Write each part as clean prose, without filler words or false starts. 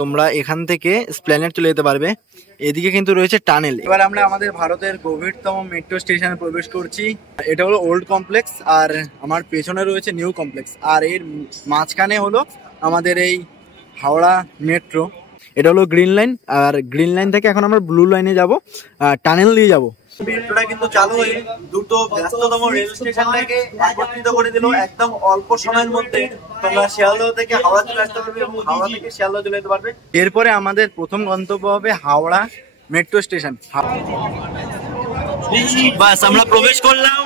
তোমরা এখান থেকে এসপ্ল্যানেড চলে যেতে পারবে। এদিকে কিন্তু রয়েছে টানেল। এবার আমরা আমাদের ভারতের গভীরতম মেট্রো স্টেশনে প্রবেশ করছি। এটা হলো ওল্ড কমপ্লেক্স, আর আমার পেছনে রয়েছে নিউ কমপ্লেক্স, আর এর মাঝখানে হলো আমাদের এই হাওড়া মেট্রো। এটা হলো গ্রিন লাইন, আর গ্রিন লাইন থেকে এখন আমরা ব্লু লাইনে যাব, টানেল দিয়ে যাব। মেট্রোটা কিন্তু চালু হয়ে দুটো ব্যস্ততম রেল স্টেশনটাকে একত্রিত করে দিল একদম অল্প সময়ের মধ্যে। তোমরা শিয়ালদহ থেকে হাওড়া চলে আসতে পারবে এবং হাওড়া থেকে শিয়ালদহ চলে যেতে পারবে। এরপরে আমাদের প্রথম গন্তব্য হবে হাওড়া মেট্রো স্টেশন। বাস আমরা প্রবেশ করলাম।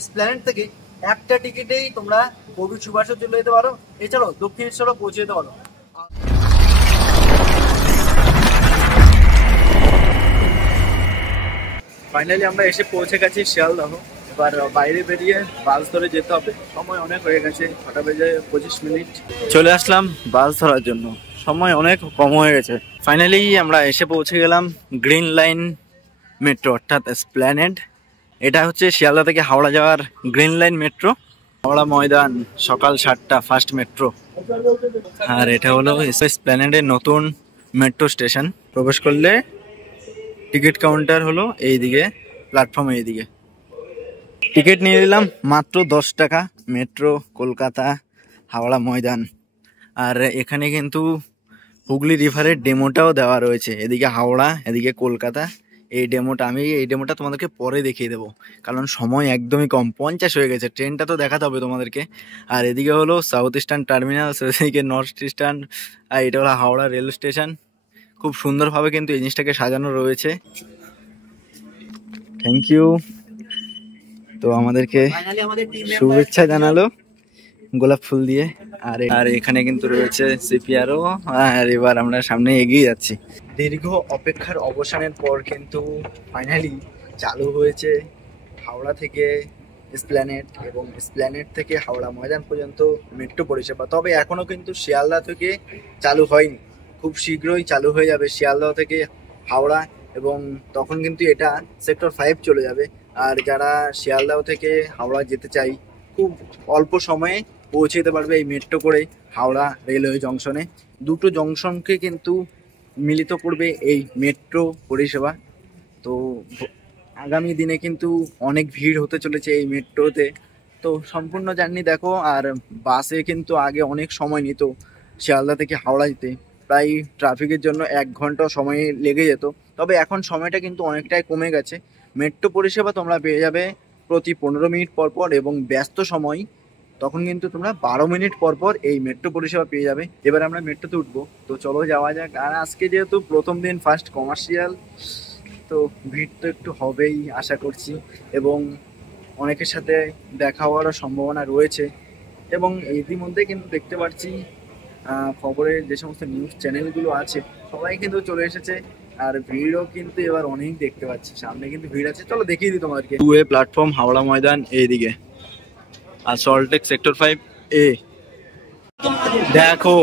এসপ্ল্যানেড থেকে একটা টিকিটেই তোমরা কবি সুভাষও চলে যেতে পারো, এছাড়াও দক্ষিণেশ্বরও পৌঁছে যেতে পারো। ফাইনালি আমরা এসে পৌঁছে গেছি শিয়ালদহ। এবার বাইরে বেরিয়ে বাস ধরে যেতে হবে, সময় অনেক হয়ে গেছে, 6টা বেজে 25 মিনিট। চলে আসলাম বাস ধরার জন্য, সময় অনেক কম হয়ে গেছে। ফাইনালি আমরা এসে পৌঁছে গেলাম গ্রিন লাইন মেট্রো, অর্থাৎ এসপ্ল্যানেড। এটা হচ্ছে শিয়ালদহ থেকে হাওড়া যাওয়ার green line metro. Howrah Maidan সকাল 7টা ফার্স্ট মেট্রো। আর এটা হলো এসপ্ল্যানেডের নতুন মেট্রো স্টেশন। প্রবেশ করলে টিকিট কাউন্টার হলো এইদিকে, প্ল্যাটফর্ম এইদিকে। টিকিট নিয়ে নিলাম মাত্র 10 টাকা। মেট্রো কলকাতা হাওড়া ময়দান। আর এখানে কিন্তু হুগলি রিভারের ডেমোটাও দেওয়া রয়েছে, এদিকে হাওড়া এদিকে কলকাতা। এই ডেমোটা তোমাদেরকে পরে দেখিয়ে দেবো, কারণ সময় একদমই কম, 50 হয়ে গেছে। ট্রেনটা তো দেখাতে হবে তোমাদেরকে। আর এদিকে হলো সাউথ ইস্টার্ন টার্মিনাল, এদিকে নর্থ ইস্টার্ন, আর এটা হলো হাওড়া রেল স্টেশন। খুব সুন্দরভাবে কিন্তু এই জিনিসটাকে সাজানো রয়েছে। Thank you. তো আমাদেরকে শুভেচ্ছা জানালো গোলাপ ফুল দিয়ে। আর এখানে কিন্তু রয়েছে সিপিআরও। আর এবার আমরা সামনে এগিয়ে যাচ্ছি। দীর্ঘ অপেক্ষার অবসানের পর কিন্তু ফাইনালি চালু হয়েছে হাওড়া থেকে এসপ্ল্যানেড এবং এসপ্ল্যানেড থেকে হাওড়া ময়দান পর্যন্ত মেট্রো পরিষেবা। তবে এখনো কিন্তু শিয়ালদহ থেকে চালু হয়নি, খুব শীঘ্রই চালু হয়ে যাবে শিয়ালদহ থেকে হাওড়া, এবং তখন কিন্তু এটা সেক্টর 5 চলে যাবে। আর যারা শিয়ালদহ থেকে হাওড়া যেতে চাই, খুব অল্প সময়ে পৌঁছে যেতে পারবে এই মেট্রো করে হাওড়া রেলওয়ে জংশনে। দুটো জংশনকে কিন্তু মিলিত করবে এই মেট্রো পরিষেবা। তো আগামী দিনে কিন্তু অনেক ভিড় হতে চলেছে এই মেট্রোতে। তো সম্পূর্ণ জার্নি দেখো। আর বাসে কিন্তু আগে অনেক সময় নিত শিয়ালদা থেকে হাওড়া যেতে, প্রায় ট্রাফিকের জন্য 1 ঘন্টা সময় লেগে যেত। তবে এখন সময়টা কিন্তু অনেকটাই কমে গেছে। মেট্রো পরিষেবা তোমরা পেয়ে যাবে প্রতি 15 মিনিট পর পর, এবং ব্যস্ত সময় তখন কিন্তু তোমরা 12 মিনিট পর পর এই মেট্রো পরিষেবা পেয়ে যাবে। এবার আমরা মেট্রোতে উঠবো, তো চলো যাওয়া যাক। আর আজকে যেহেতু প্রথম দিন, ফার্স্ট কমার্শিয়াল, তো ভিড় তো একটু হবেই আশা করছি, এবং অনেকের সাথে দেখা হওয়ারও সম্ভাবনা রয়েছে। এবং ইতিমধ্যে কিন্তু দেখতে পাচ্ছি খবরের যে সমস্ত নিউজ চ্যানেলগুলো আছে সবাই কিন্তু চলে এসেছে। আর ভিড়ও কিন্তু এবার অনেক দেখতে পাচ্ছি, সামনে কিন্তু ভিড় আছে। চলো দেখিয়ে দিই তোমাদেরকে। 2A প্ল্যাটফর্ম হাওড়া ময়দান এইদিকে, আর সল্টলেক সেক্টর 5A। দেখো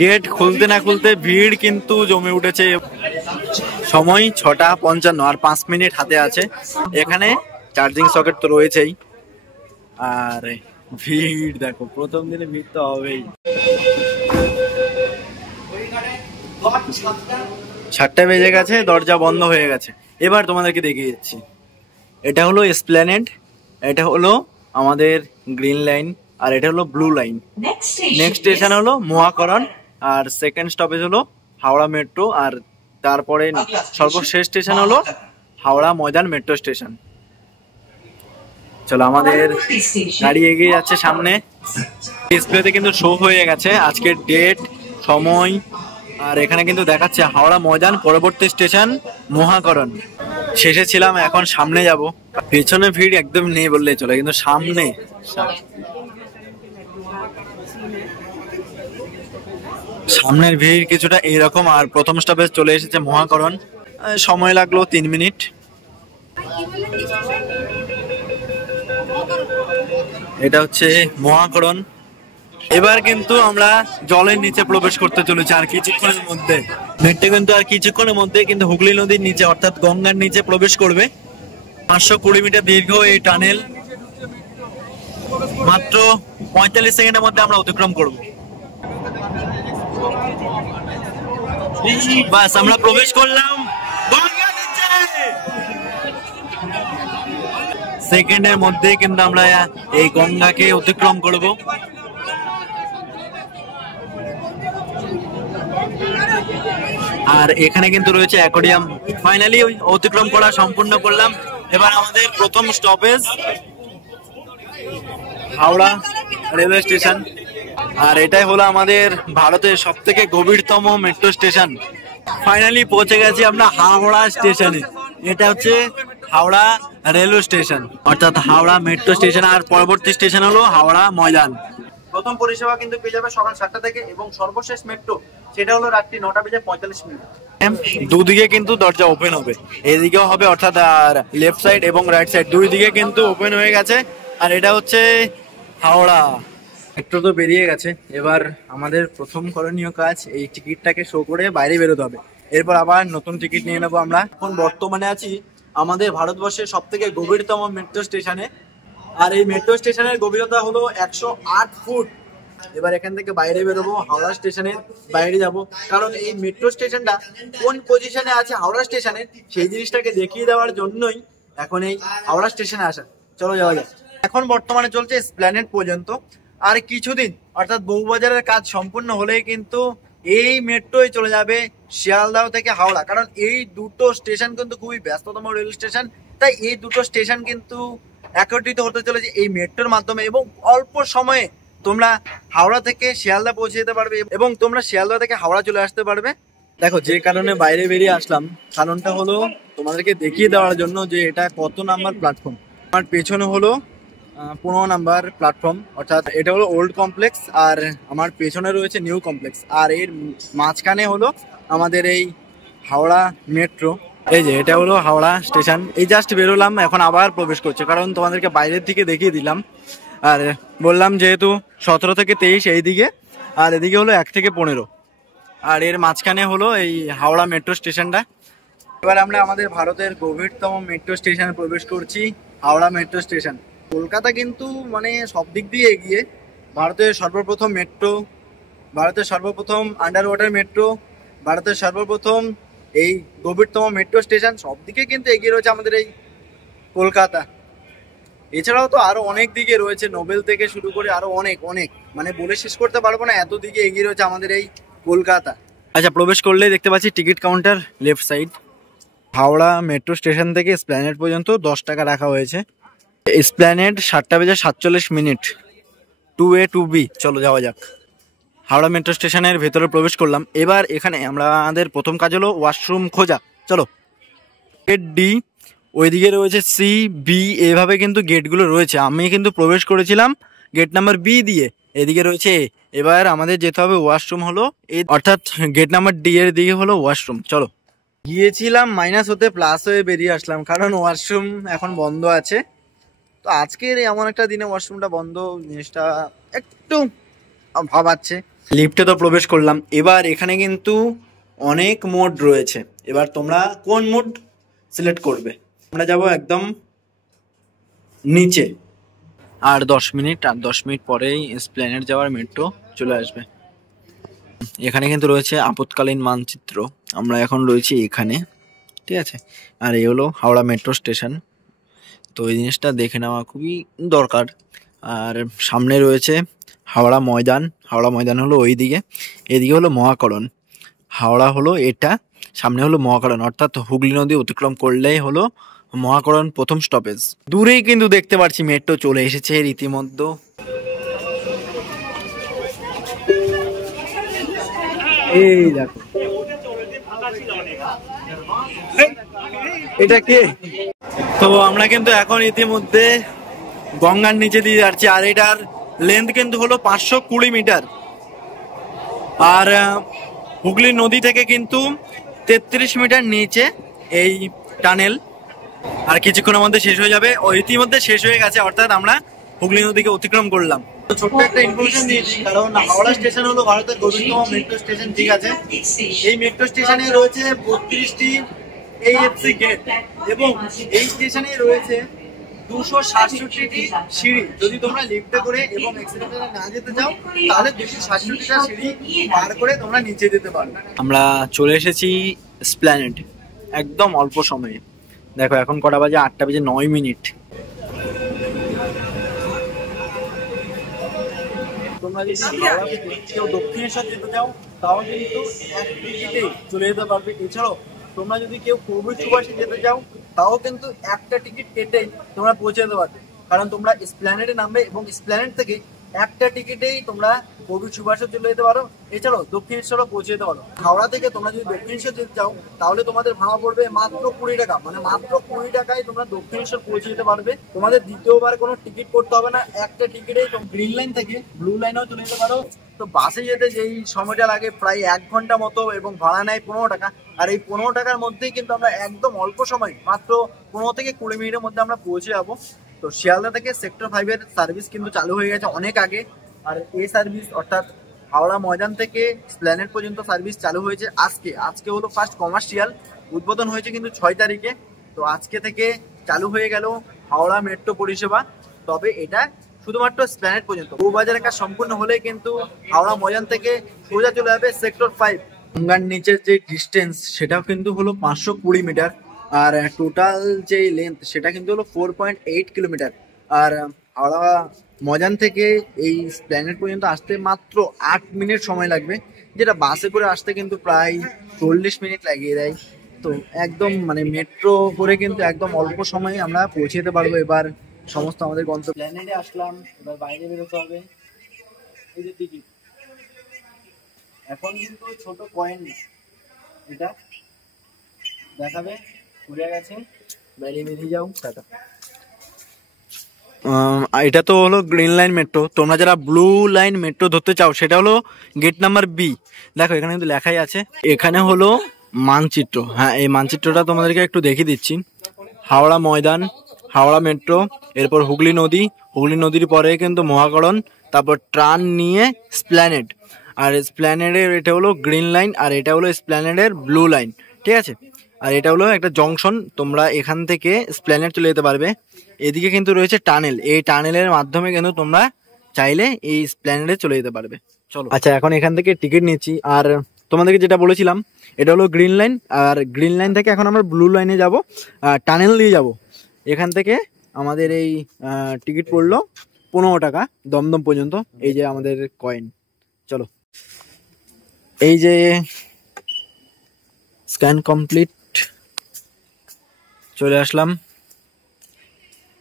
গেট খুলতে না খুলতে ভিড় কিন্তু জমে উঠেছে। সময় 6:55 আর 5 মিনিট হাতে আছে। এখানে চার্জিং সকেট তো রয়েছেই। আর ভিড় দেখো, প্রথম দিনে ভিড় তো হবেই। 7টা বেজে গেছে, দরজা বন্ধ হয়ে গেছে। এবার তোমাদেরকে দেখিয়ে যাচ্ছি। এটা হলো এসপ্ল্যানেড, এটা হলো আমাদের গ্রিন লাইন, আর এটা হলো ব্লু লাইন। নেক্সট স্টেশন হলো মহাকরণ, আর সেকেন্ড স্টপেজ হলো হাওড়া মেট্রো, আর তারপরে সর্বশেষ স্টেশন হলো হাওড়া ময়দান মেট্রো স্টেশন। চলো আমাদের গাড়ি এগিয়ে যাচ্ছে সামনে। ডিসপ্লেতে কিন্তু শো হয়ে গেছে আজকের ডেট, সময়, আর এখানে কিন্তু দেখাচ্ছে হাওড়া ময়দান, পরবর্তী স্টেশন মহাকরণ। শেষে ছিলাম, এখন সামনে যাব। পেছনে ভিড় একদম নেই বললেই চলে, কিন্তু সামনে সামনের ভিড় কিছুটা এইরকম। আর প্রথম স্টপেজ চলে এসেছে মহাকরণ, সময় লাগলো 3 মিনিট। এটা হচ্ছে মহাকরণ। এবার কিন্তু আমরা জলের নিচে প্রবেশ করতে চলেছি আর কিছুক্ষণের মধ্যে। মেট্রো কিন্তু আর কিছুক্ষণের মধ্যে কিন্তু হুগলি নদীর নিচে, অর্থাৎ গঙ্গার নিচে প্রবেশ করবে। 520 মিটার দীর্ঘ এই টানেল মাত্র 45 সেকেন্ডের মধ্যে আমরা অতিক্রম করব। বাস আমরা প্রবেশ করলাম, সেকেন্ডের মধ্যে কিন্তু আমরা এই গঙ্গাকে অতিক্রম করব। আর এখানে কিন্তু রয়েছে অ্যাকোয়ারিয়াম। ফাইনালি অতিক্রম করা সম্পূর্ণ করলাম। এবার আমাদের প্রথম স্টপেজ হাওড়া রেলওয়ে স্টেশন। আর এটাই হলো আমাদের ভারতের সব থেকে গভীরতম মেট্রো স্টেশন। ফাইনালি পৌঁছে গেছি আমরা হাওড়া স্টেশনে। এটা হচ্ছে হাওড়া রেলওয়ে স্টেশন, অর্থাৎ হাওড়া মেট্রো স্টেশন। আর পরবর্তী স্টেশন হলো হাওড়া ময়দান। প্রথম পরিষেবা কিন্তু পেয়ে যাবে সকাল 7টা থেকে, এবং সর্বশেষ মেট্রো সেটা হলো রাত্রি 9:45। দুদিকে কিন্তু দরজা ওপেন হবে, এদিকেও হবে, অর্থাৎ আর লেফট সাইড এবং রাইট সাইড দুই দিকে কিন্তু ওপেন হয়ে গেছে। আর এটা হচ্ছে হাওড়া মেট্রো তো বেরিয়ে গেছে। এবার আমাদের প্রথম করণীয় কাজ এই টিকিটটাকে শো করে বাইরে বেরোতে হবে। এরপর আবার নতুন টিকিট নিয়ে নেবো আমরা। এখন বর্তমানে আছি আমাদের ভারতবর্ষের সব থেকে গভীরতম মেট্রো স্টেশনে। আর এই মেট্রো স্টেশনের গভীরতা হলো 108 ফুট। এবার এখান থেকে বাইরে বেরোবো, হাওড়া স্টেশনের বাইরে যাব, কারণ এই মেট্রো স্টেশনটা কোন পজিশনে আছে হাওড়া স্টেশনের সেই জিনিসটাকে দেখিয়ে দেওয়ার জন্যই এখন এই হাওড়া স্টেশনে আসা। চলো যাওয়া যাক। এখন বর্তমানে চলছে এসপ্ল্যানেড পর্যন্ত। আর কিছুদিন অর্থাৎ বউবাজারের কাজ সম্পূর্ণ হলেই কিন্তু এই মেট্রোই চলে যাবে শিয়ালদহ থেকে হাওড়া, কারণ এই দুটো স্টেশন কিন্তু খুবই ব্যস্ততম রেল স্টেশন। তাই এই দুটো স্টেশন কিন্তু একত্রিত হতে চলেছে এই মেট্রোর মাধ্যমে, এবং অল্প সময়ে তোমরা হাওড়া থেকে শিয়ালদা পৌঁছে যেতে পারবে, এবং তোমরা শিয়ালদা থেকে হাওড়া চলে আসতে পারবে। দেখো যে কারণে বাইরে বেরিয়ে আসলাম, কারণটা হলো তোমাদেরকে দেখিয়ে দেওয়ার জন্য যে এটা কত নাম্বার প্ল্যাটফর্ম। আমার পেছনে হলো 15 নাম্বার প্ল্যাটফর্ম, অর্থাৎ এটা হলো ওল্ড কমপ্লেক্স, আর আমার পেছনে রয়েছে নিউ কমপ্লেক্স। আর এর মাঝখানে হলো আমাদের এই হাওড়া মেট্রো। এই যে এটা হলো হাওড়া স্টেশন। এই জাস্ট বেরোলাম, এখন আবার প্রবেশ করছে, কারণ তোমাদেরকে বাইরের থেকে দেখিয়ে দিলাম। আর বললাম যেহেতু 17 থেকে 23 এই দিকে, আর এদিকে হলো 1 থেকে 15, আর এর মাঝখানে হলো এই হাওড়া মেট্রো স্টেশনটা। এবার আমরা আমাদের ভারতের গভীরতম মেট্রো স্টেশনে প্রবেশ করছি, হাওড়া মেট্রো স্টেশন। কলকাতা কিন্তু মানে সব দিক দিয়ে এগিয়ে। ভারতের সর্বপ্রথম মেট্রো, ভারতের সর্বপ্রথম আন্ডার ওয়াটার মেট্রো, ভারতের সর্বপ্রথম এই গভীরতম মেট্রো স্টেশন, সব দিকে কিন্তু এগিয়ে রয়েছে আমাদের এই কলকাতা। এছাড়াও তো আরো অনেক দিকে রয়েছে, নোবেল থেকে শুরু করে আরো অনেক অনেক, মানে বলে শেষ করতে পারবো না, এত দিকে এগিয়ে রয়েছে আমাদের এই কলকাতা। আচ্ছা, প্রবেশ করলেই দেখতে পাচ্ছি ticket counter left side. Howrah metro station থেকে এসপ্ল্যানেড পর্যন্ত 10 টাকা রাখা হয়েছে। Esplanade 7:47, 2A 2B। চলো যাওয়া যাক। হাওড়া মেট্রো স্টেশনের ভেতরে প্রবেশ করলাম। এবার এখানে আমাদের প্রথম কাজ হলো ওয়াশরুম খোঁজা। চলো। গেট ডি, ওইদিকে রয়েছে সি, বি, এভাবে কিন্তু গেটগুলো রয়েছে। আমি কিন্তু প্রবেশ করেছিলাম গেট নাম্বার বি দিয়ে, এদিকে রয়েছে এ। এবার আমাদের যেতে হবে ওয়াশরুম হলো এই, অর্থাৎ গেট নাম্বার ডি এর দিকে হলো ওয়াশরুম। চলো। গিয়েছিলাম মাইনাস হতে প্লাস হয়ে বেরিয়ে আসলাম, কারণ ওয়াশরুম এখন বন্ধ আছে। তো আজকের এমন একটা দিনে ওয়াশরুমটা বন্ধ, জিনিসটা একটু ভাবাচ্ছে। লিফটে তো প্রবেশ করলাম। এবার এখানে কিন্তু অনেক মোড রয়েছে, এবার তোমরা কোন মোড সিলেক্ট করবে। আমরা যাব একদম নিচে। আর 10 মিনিট পরেই এসপ্ল্যানেড যাওয়ার মেট্রো চলে আসবে। এখানে কিন্তু রয়েছে আপৎকালীন মানচিত্র, আমরা এখন রয়েছি এখানে, ঠিক আছে। আর এই হলো হাওড়া মেট্রো স্টেশন। তো এই জিনিসটা দেখে নেওয়া খুবই দরকার। আর সামনে রয়েছে হাওড়া ময়দান। হাওড়া ময়দান হলো ওই দিকে, এদিকে হলো মহাকরণ। হাওড়া হলো এটা, সামনে হলো মহাকরণ, অর্থাৎ হুগলি নদী অতিক্রম করলেই হলো মহাকরণ প্রথম স্টপেজ। দূরেই কিন্তু দেখতে পাচ্ছি মেট্রো চলে এসেছে রীতিমতো। এই দেখো, এটা কে? তো আমরা কিন্তু এখন ইতিমধ্যে গঙ্গার নিচে দিয়ে যাচ্ছি। আর এটার লেন্থ কিন্তু হলো 520 মিটার। আর হুগলি নদী থেকে কিন্তু 33 মিটার নিচে এই টানেল। আর কিছুক্ষণের মধ্যে শেষ হয়ে যাবে, ইতিমধ্যে শেষ হয়ে গেছে, অর্থাৎ আমরা হুগলি নদীকে অতিক্রম করলাম। ছোট্ট একটা ইনফরমেশন দিয়েছি, কারণ হাওড়া স্টেশন হলো ভারতের গভীরতম মেট্রো স্টেশন, ঠিক আছে। এই মেট্রো স্টেশনে রয়েছে 32টি AFC গেট, এবং এই স্টেশনে রয়েছে 267টি সিঁড়ি। যদি তোমরা লিফটে করে এবং এক্সেলেটরে না যেতে চাও তাহলে 267টা সিঁড়ি পার করে তোমরা নিচে যেতে পারবে। আমরা চলে এসেছি এসপ্ল্যানেড একদম অল্প সময়ে। দেখো এখন কটা বাজে, 8:09। তোমরা যদি হাওড়া থেকে কেউ দক্ষিণেশ্বর যেতে চাও তাও কিন্তু এক টিকিটেই চলে যেতে পারবে। এছাড়াও তোমরা যদি কেউ পূর্বী সুভাষে যেতে চাও তাও কিন্তু একটা টিকিট কেটেই তোমরা পৌঁছে যেতে পারবে, কারণ তোমরা এসপ্ল্যানেডে নামবে এবং এসপ্ল্যানেড থেকে একটা টিকিটেই তোমরা পূর্বী সুভাষে চলে যেতে পারো। এছাড়াও দক্ষিণেশ্বরও পৌঁছে যেতে পারো। হাওড়া থেকে তোমরা যদি দক্ষিণেশ্বর যেতে চাও তাহলে তোমাদের ভাড়া পড়বে মাত্র 20 টাকা, মানে মাত্র 20 টাকায় তোমরা দক্ষিণেশ্বর পৌঁছে যেতে পারবে। তোমাদের দ্বিতীয়বার কোনো টিকিট করতে হবে না, একটা টিকিটেই গ্রিন লাইন থেকে ব্লু লাইনেও চলে যেতে পারো। তো বাসে যেতে যেই সময়টা লাগে প্রায় 1 ঘন্টা মতো এবং ভাড়া নেয় 15 টাকা। আর এই 15 টাকার মধ্যেই কিন্তু আমরা একদম অল্প সময় মাত্র 15 থেকে 20 মিনিটের মধ্যে আমরা পৌঁছে যাবো। তো শিয়ালদা থেকে সেক্টর 5 এর সার্ভিস কিন্তু চালু হয়ে গেছে অনেক আগে। আর এই সার্ভিস অর্থাৎ হাওড়া ময়দান থেকে এসপ্ল্যানেড পর্যন্ত সার্ভিস চালু হয়েছে আজকে হলো ফার্স্ট কমার্শিয়াল। উদ্বোধন হয়েছে কিন্তু 6 তারিখে। তো আজকে থেকে চালু হয়ে গেল হাওড়া মেট্রো পরিষেবা। তবে এটা শুধুমাত্র এসপ্ল্যানেড পর্যন্ত। বউবাজারের কাজ সম্পূর্ণ হলে কিন্তু হাওড়া ময়দান থেকে সোজা চলে যাবে সেক্টর 5। গঙ্গার নিচের যে ডিস্টেন্স সেটাও কিন্তু হলো 520 মিটার। আর টোটাল যে লেন্থ সেটা কিন্তু হলো 4.8 কিলোমিটার। আর হাওড়া ময়দান থেকে এই এসপ্ল্যানেড পর্যন্ত আসতে মাত্র 8 মিনিট সময় লাগবে, যেটা বাসে করে আসতে কিন্তু প্রায় 40 মিনিট লাগিয়ে দেয়। তো একদম মানে মেট্রো করে কিন্তু একদম অল্প সময়ে আমরা পৌঁছে যেতে পারবো এবার সমস্ত আমাদের গন্তব্য। এসপ্ল্যানেডে আসলাম, এবার বাইরে বেরোতে হবে। এই যে টিকিট, এখন কিন্তু ছোট কয়েন না, এটা দেখাবে ঘুরে গেছে, বাইরে বেরিয়ে যাও, টাটা। এটা তো হলো গ্রিন লাইন মেট্রো। তোমরা যারা ব্লু লাইন মেট্রো ধরতে চাও সেটা হলো গেট নাম্বার বি। দেখো এখানে কিন্তু লেখাই আছে। এখানে হলো মানচিত্র। হ্যাঁ, এই মানচিত্রটা তোমাদেরকে একটু দেখিয়ে দিচ্ছি। হাওড়া ময়দান, হাওড়া মেট্রো, এরপর হুগলি নদী, হুগলি নদীর পরে কিন্তু মহাকরণ, তারপর ট্রান নিয়ে এসপ্ল্যানেড। আর এসপ্ল্যানেডের এটা হলো গ্রিন লাইন আর এটা হলো এসপ্ল্যানেডের ব্লু লাইন, ঠিক আছে। আর এটা হলো একটা জংশন, তোমরা এখান থেকে এসপ্ল্যানেড চলে যেতে পারবে। এদিকে কিন্তু রয়েছে টানেল, এই টানেলের মাধ্যমে কিন্তু তোমরা চাইলে এই এসপ্ল্যানেডে চলে যেতে পারবে। চলো, আচ্ছা এখন এখান থেকে টিকিট নিচ্ছি। আর তোমাদেরকে যেটা বলেছিলাম এটা হলো গ্রিন লাইন, আর গ্রিন লাইন থেকে এখন আমরা ব্লু লাইনে যাব, টানেল দিয়ে যাব। এখান থেকে আমাদের এই টিকিট পড়লো 15 টাকা দমদম পর্যন্ত। এই যে আমাদের কয়েন। চলো, এই যে স্ক্যান কমপ্লিট, চলে আসলাম।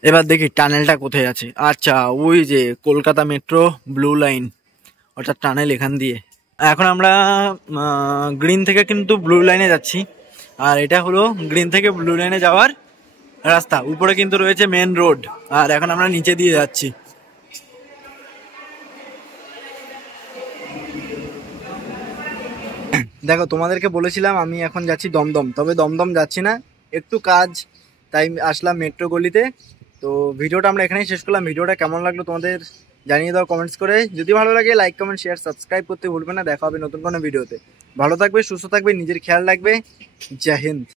এবার দেখি টানেলটা কোথায় আছে। আচ্ছা, ওই যে কলকাতা মেট্রো ব্লু লাইন অর্থাৎ টানেল এখান দিয়ে। এখন আমরা গ্রিন থেকে কিন্তু ব্লু লাইনে যাচ্ছি। আর এটা হলো গ্রিন থেকে ব্লু লাইনে যাওয়ার রাস্তা। উপরে কিন্তু রয়েছে মেন রোড, আর এখন আমরা নিচে দিয়ে যাচ্ছি। দেখো তোমাদেরকে বলেছিলাম আমি এখন যাচ্ছি দমদম, তবে দমদম যাচ্ছি না, একটু কাজ, তাই আসলাম মেট্রো গলিতে। তো ভিডিওটা আমরা এখানেই শেষ করলাম। ভিডিওটা কেমন লাগলো তোমাদের জানিয়ে দাও কমেন্টস করে। যদি ভালো লাগে লাইক কমেন্ট শেয়ার সাবস্ক্রাইব করতে ভুলবে না। দেখা হবে নতুন কোনো ভিডিওতে। ভালো থাকবে, সুস্থ থাকবে, নিজের খেয়াল রাখবে। জয় হিন্দ।